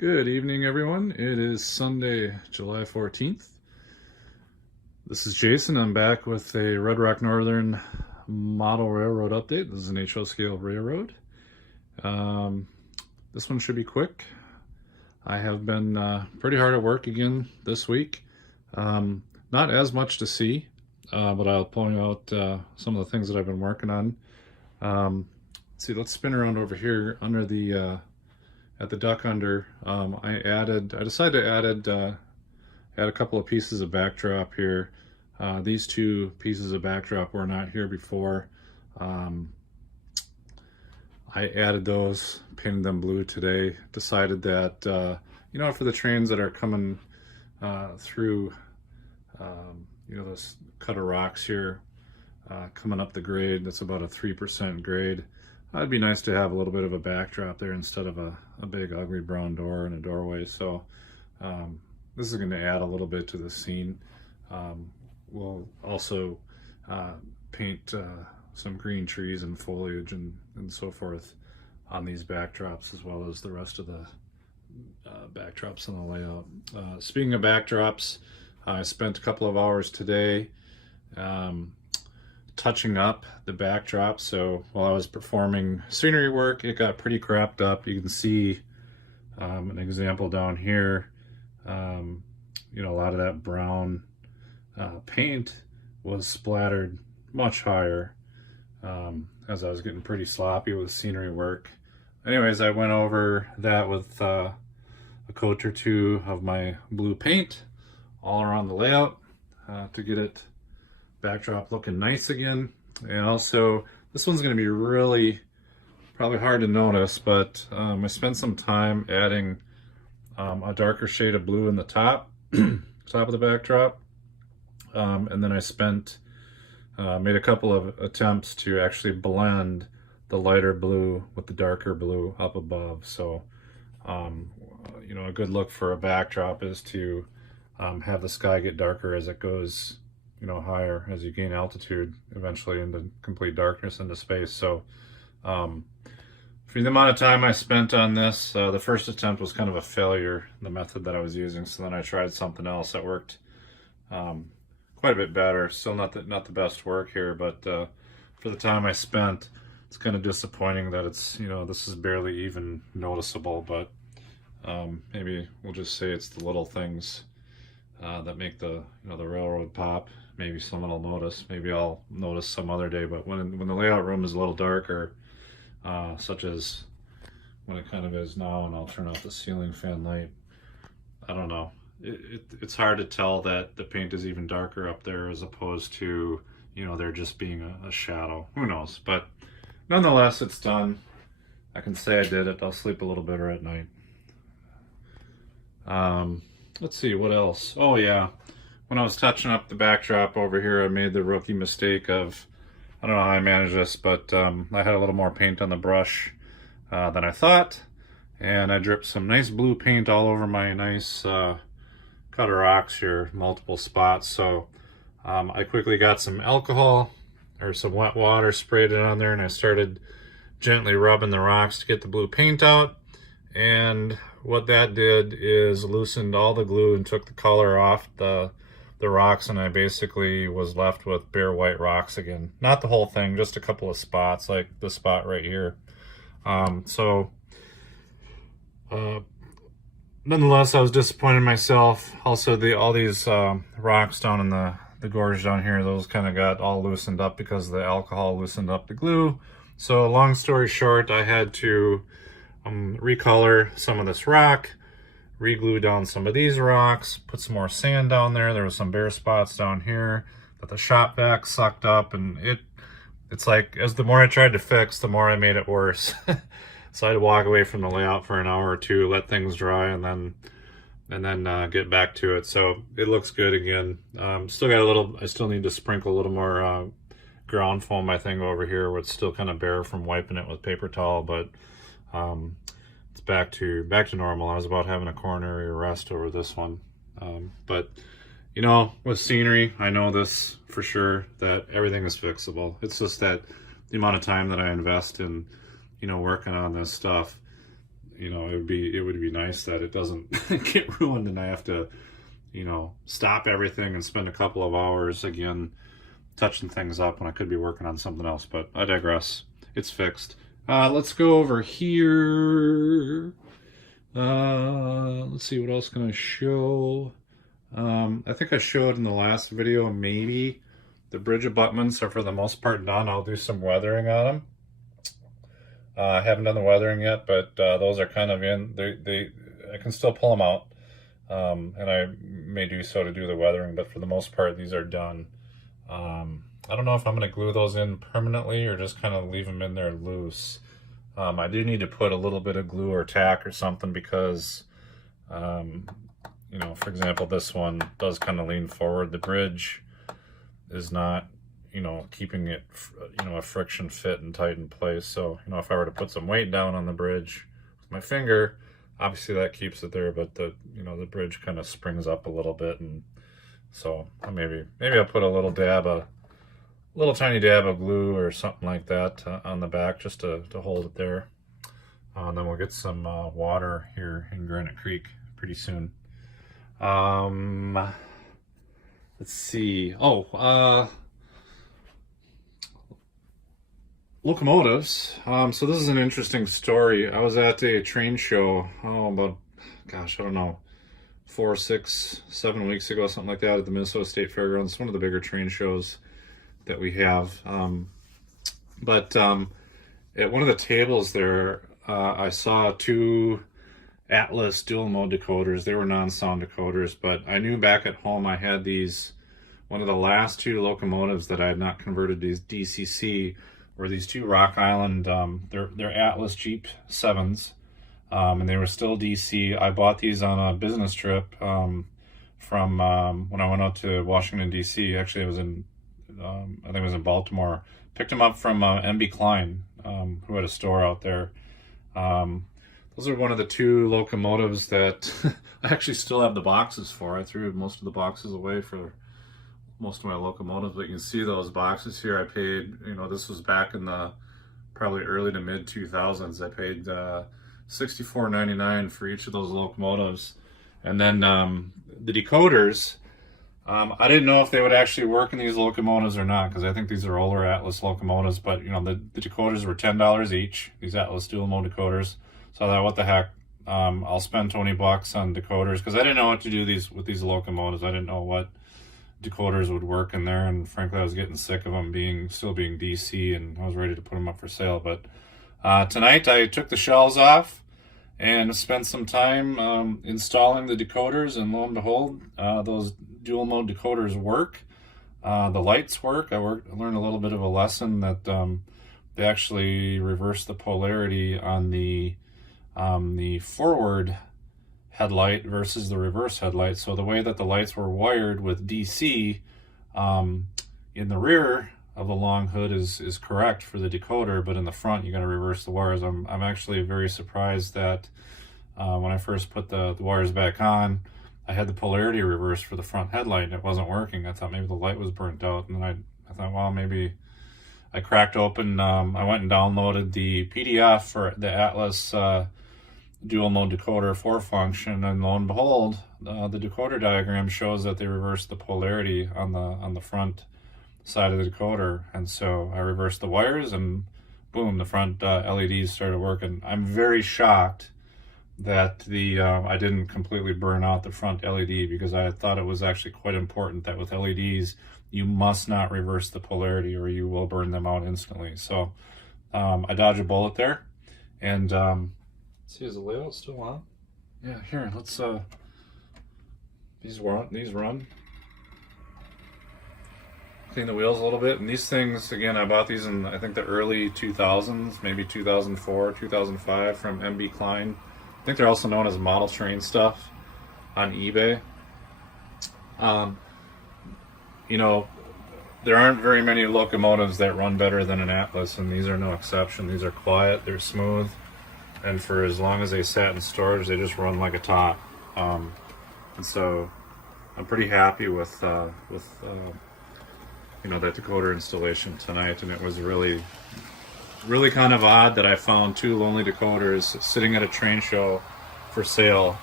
Good evening, everyone. It is Sunday, July 14th. This is Jason. I'm back with a Red Rock Northern model railroad update. This is an HO scale railroad. This one should be quick. I have been pretty hard at work again this week. Not as much to see, but I'll point out some of the things that I've been working on. Let's spin around over here under the at the duck under. I decided to add a couple of pieces of backdrop here. These two pieces of backdrop were not here before. I added those, painted them blue today. Decided that for the trains that are coming through, those cut of rocks here, coming up the grade, that's about a 3% grade. It'd be nice to have a little bit of a backdrop there instead of a big ugly brown door and a doorway. So this is going to add a little bit to the scene. We'll also paint some green trees and foliage and so forth on these backdrops, as well as the rest of the backdrops on the layout. Speaking of backdrops, I spent a couple of hours today touching up the backdrop. So while I was performing scenery work, it got pretty crapped up. You can see an example down here. A lot of that brown paint was splattered much higher as I was getting pretty sloppy with scenery work. Anyways, I went over that with a coat or two of my blue paint all around the layout to get it backdrop looking nice again. And also, this one's going to be probably hard to notice, but I spent some time adding a darker shade of blue in the top of the backdrop, and then I made a couple of attempts to actually blend the lighter blue with the darker blue up above. So a good look for a backdrop is to have the sky get darker as it goes higher, as you gain altitude, eventually into complete darkness into space. So for the amount of time I spent on this, the first attempt was kind of a failure, the method that I was using. So then I tried something else that worked quite a bit better. Still not the best work here, but for the time I spent, it's kind of disappointing that it's, this is barely even noticeable, but maybe we'll just say it's the little things that make the railroad pop. Maybe someone will notice. Maybe I'll notice some other day. But when the layout room is a little darker, such as when it kind of is now, and I'll turn off the ceiling fan light, I don't know. It's hard to tell that the paint is even darker up there as opposed to there just being a shadow. Who knows? But nonetheless, it's done. I can say I did it. I'll sleep a little better at night. Let's see, what else? Oh yeah, when I was touching up the backdrop over here, I made the rookie mistake of, I don't know how I managed this, but I had a little more paint on the brush than I thought, and I dripped some nice blue paint all over my nice cut of rocks here, multiple spots. So I quickly got some alcohol or some wet water, sprayed it on there, and I started gently rubbing the rocks to get the blue paint out. And what that did is loosened all the glue and took the color off the rocks, and I basically was left with bare white rocks again. Not the whole thing, just a couple of spots, like the spot right here. Nonetheless, I was disappointed in myself. Also, all these rocks down in the gorge down here, those kind of got all loosened up because the alcohol loosened up the glue. So long story short, I had to recolor some of this rock, re-glue down some of these rocks, put some more sand down there. There was some bare spots down here that the shop vac sucked up, and it's like, as the more I tried to fix, the more I made it worse. So I had to walk away from the layout for an hour or two, let things dry, and then get back to it. So it looks good again. I still need to sprinkle a little more ground foam, I think, over here, where it's still kind of bare from wiping it with paper towel, but it's back to normal. I was about having a coronary arrest over this one. But with scenery, I know this for sure, that everything is fixable. It's just that the amount of time that I invest in, working on this stuff, you know, it would be nice that it doesn't get ruined and I have to, you know, stop everything and spend a couple of hours again touching things up when I could be working on something else. But I digress. It's fixed. Let's go over here. Let's see, what else can I show? I think I showed in the last video, maybe the bridge abutments are for the most part done. I'll do some weathering on them. I haven't done the weathering yet, but those are kind of in. I can still pull them out, and I may do so to do the weathering, but for the most part, these are done. I don't know if I'm going to glue those in permanently or just kind of leave them in there loose. I do need to put a little bit of glue or tack or something because, you know, for example, this one does kind of lean forward. The bridge is not, you know, keeping it, you know, a friction fit and tight in place. So, you know, if I were to put some weight down on the bridge with my finger, obviously that keeps it there, but the, you know, the bridge kind of springs up a little bit, and so maybe I'll put a little tiny dab of glue or something like that on the back just to hold it there. And then we'll get some water here in Granite Creek pretty soon. Let's see. Locomotives. So this is an interesting story. I was at a train show, about, gosh, I don't know, 4, 6, 7 weeks ago, something like that, at the Minnesota State Fairgrounds. It's one of the bigger train shows that we have. But at one of the tables there, I saw 2 Atlas dual mode decoders. They were non-sound decoders, but I knew back at home I had these, one of the last 2 locomotives that I had not converted to DCC were these 2 Rock Island, they're Atlas Jeep 7s, and they were still DC. I bought these on a business trip from when I went out to Washington, DC. Actually, it was in, I think it was in Baltimore. Picked them up from MB Klein, who had a store out there. Those are one of the 2 locomotives that I actually still have the boxes for. I threw most of the boxes away for most of my locomotives, but you can see those boxes here. I paid, you know, this was back in the probably early to mid 2000s. I paid $64.99 for each of those locomotives. And then the decoders, I didn't know if they would actually work in these locomotives or not, because I think these are older Atlas locomotives, but you know, the decoders were $10 each, these Atlas dual mode decoders. So I thought, what the heck, I'll spend 20 bucks on decoders, because I didn't know what to do with these locomotives. I didn't know what decoders would work in there, and frankly I was getting sick of them still being DC, and I was ready to put them up for sale. But tonight I took the shells off and spent some time installing the decoders, and lo and behold, those dual mode decoders work. The lights work. I learned a little bit of a lesson that they actually reverse the polarity on the forward headlight versus the reverse headlight. So the way that the lights were wired with DC in the rear of the long hood is correct for the decoder, but in the front you got to reverse the wires. I'm actually very surprised that when I first put the wires back on, I had the polarity reversed for the front headlight and it wasn't working. I thought maybe the light was burnt out, and then I thought, well, maybe I cracked open, I went and downloaded the PDF for the Atlas dual mode decoder 4 function, and lo and behold, the decoder diagram shows that they reversed the polarity on the front side of the decoder. And so I reversed the wires, and boom, the front LEDs started working. I'm very shocked that I didn't completely burn out the front LED, because I thought it was actually quite important that with LEDs you must not reverse the polarity or you will burn them out instantly. So I dodged a bullet there. And see, is the layout still on? Yeah, here, let's these run. Clean the wheels a little bit. And these things, again, I bought these in, I think, the early 2000s, maybe 2004, 2005 from MB Klein. I think they're also known as model train stuff on eBay. You know, there aren't very many locomotives that run better than an Atlas, and these are no exception. These are quiet, they're smooth, and for as long as they sat in storage, they just run like a top. And so I'm pretty happy with you know, that decoder installation tonight, and it was really really kind of odd that I found two lonely Dakoters sitting at a train show for sale,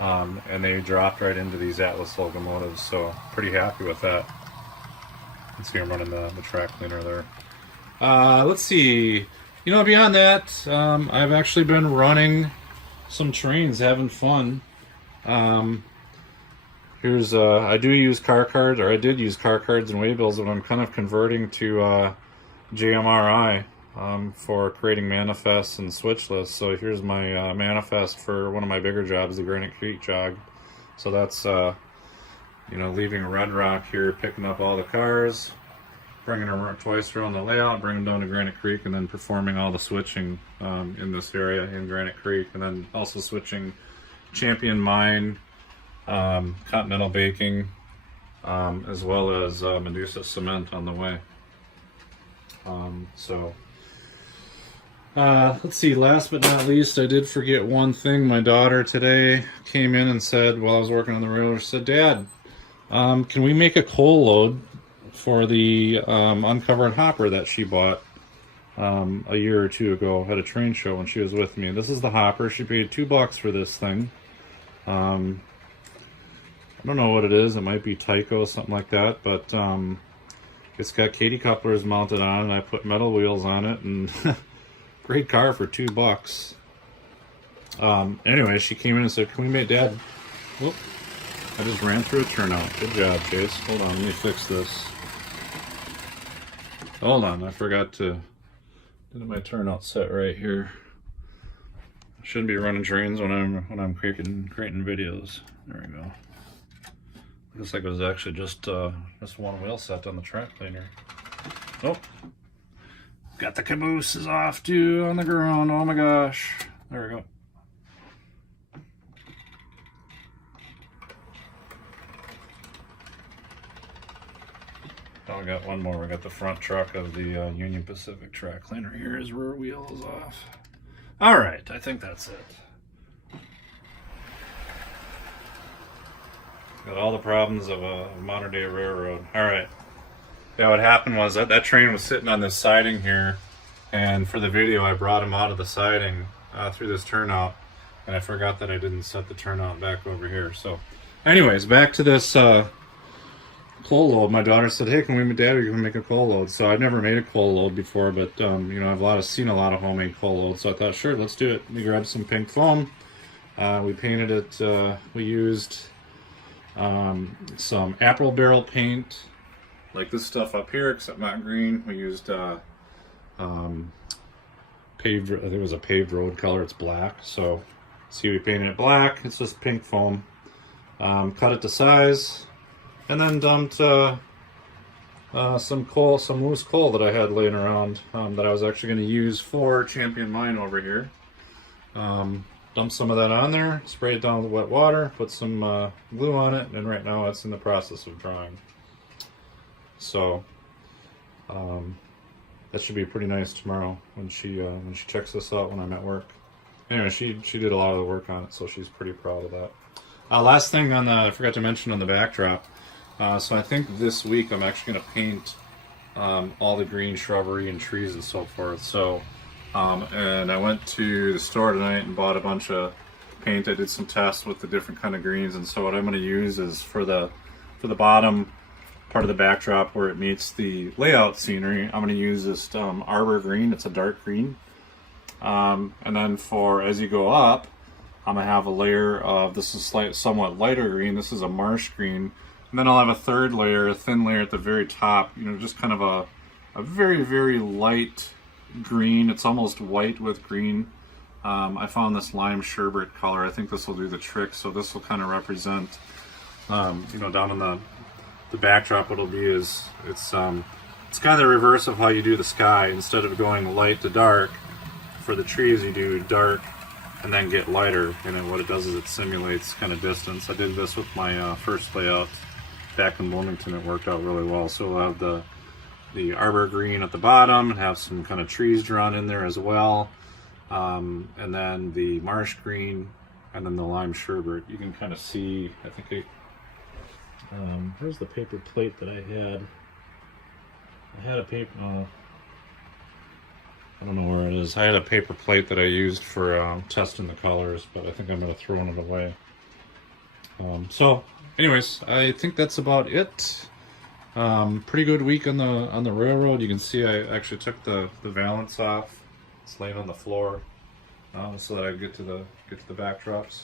and they dropped right into these Atlas locomotives, so pretty happy with that. You can see I'm running the track cleaner there. Let's see. You know, beyond that, I've actually been running some trains, having fun. Um, Here's I do use car cards, or I did use car cards and waybills, but I'm kind of converting to JMRI for creating manifests and switch lists. So here's my manifest for one of my bigger jobs, the Granite Creek jog. So that's you know, leaving Red Rock here, picking up all the cars, bringing them twice around the layout, bringing them down to Granite Creek, and then performing all the switching in this area in Granite Creek, and then also switching Champion Mine, Continental Baking, as well as Medusa Cement on the way. Let's see, last but not least, I did forget one thing. My daughter today came in and said, while I was working on the railroad, she said, Dad, can we make a coal load for the uncovered hopper that she bought a year or two ago at a train show when she was with me? This is the hopper. She paid $2 for this thing. I don't know what it is. It might be Tyco, something like that, but it's got Katy couplers mounted on, and I put metal wheels on it, and great car for $2. Anyway, she came in and said, can we make Dad... Whoop. I just ran through a turnout. Good job, Chase. Hold on, let me fix this. Hold on, I forgot to get my turnout set right here. I shouldn't be running trains when I'm creating videos. There we go. Looks like it was actually just one wheel set on the track cleaner. Oh, got the cabooses off too on the ground. Oh my gosh. There we go. Oh, we got one more. We got the front truck of the Union Pacific track cleaner here. His rear wheel is off. All right, I think that's it. Got all the problems of a modern day railroad. All right. Yeah, what happened was that train was sitting on this siding here, and for the video I brought him out of the siding through this turnout, and I forgot that I didn't set the turnout back over here. So anyways, back to this coal load. My daughter said, hey, can we make a coal load? So I've never made a coal load before, but you know, I've seen a lot of homemade coal loads, so I thought, sure, let's do it. We grabbed some pink foam, we painted it, we used some apple barrel paint, like this stuff up here, except not green. We used paved, I think it was a paved road color, it's black. So see, we painted it black, it's just pink foam. Cut it to size, and then dumped some loose coal that I had laying around that I was actually going to use for Champion Mine over here. Dump some of that on there, spray it down with wet water, put some glue on it, and right now it's in the process of drying. So that should be pretty nice tomorrow when she checks this out when I'm at work. Anyway, she did a lot of the work on it, so she's pretty proud of that. Last thing I forgot to mention on the backdrop. So I think this week I'm actually going to paint all the green shrubbery and trees and so forth. So. And I went to the store tonight and bought a bunch of paint. I did some tests with the different kind of greens, and so what I'm going to use is for the bottom part of the backdrop where it meets the layout scenery, I'm going to use this arbor green. It's a dark green. And then for as you go up, I'm going to have a layer of, this is somewhat lighter green. This is a marsh green. And then I'll have a third layer, a thin layer at the very top, you know, just kind of a very, very light green. It's almost white with green. I found this lime sherbet color. I think this will do the trick. So this will kind of represent, you know, down on the backdrop. What'll be is it's kind of the reverse of how you do the sky. Instead of going light to dark for the trees, you do dark and then get lighter. And then what it does is it simulates kind of distance. I did this with my first layout back in Wilmington. It worked out really well. So we'll have the arbor green at the bottom and have some kind of trees drawn in there as well, and then the marsh green, and then the lime sherbet. You can kind of see, I think where's the paper plate that I had? I had a paper, I don't know where it is. I had a paper plate that I used for testing the colors, but I think I'm going to throw it away. So, anyways, I think that's about it. Pretty good week on the railroad. You can see I actually took the valance off. It's laying on the floor so that I get to the backdrops.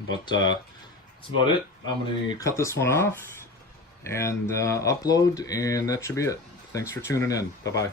But that's about it. I'm gonna cut this one off and upload, and that should be it. Thanks for tuning in. Bye bye.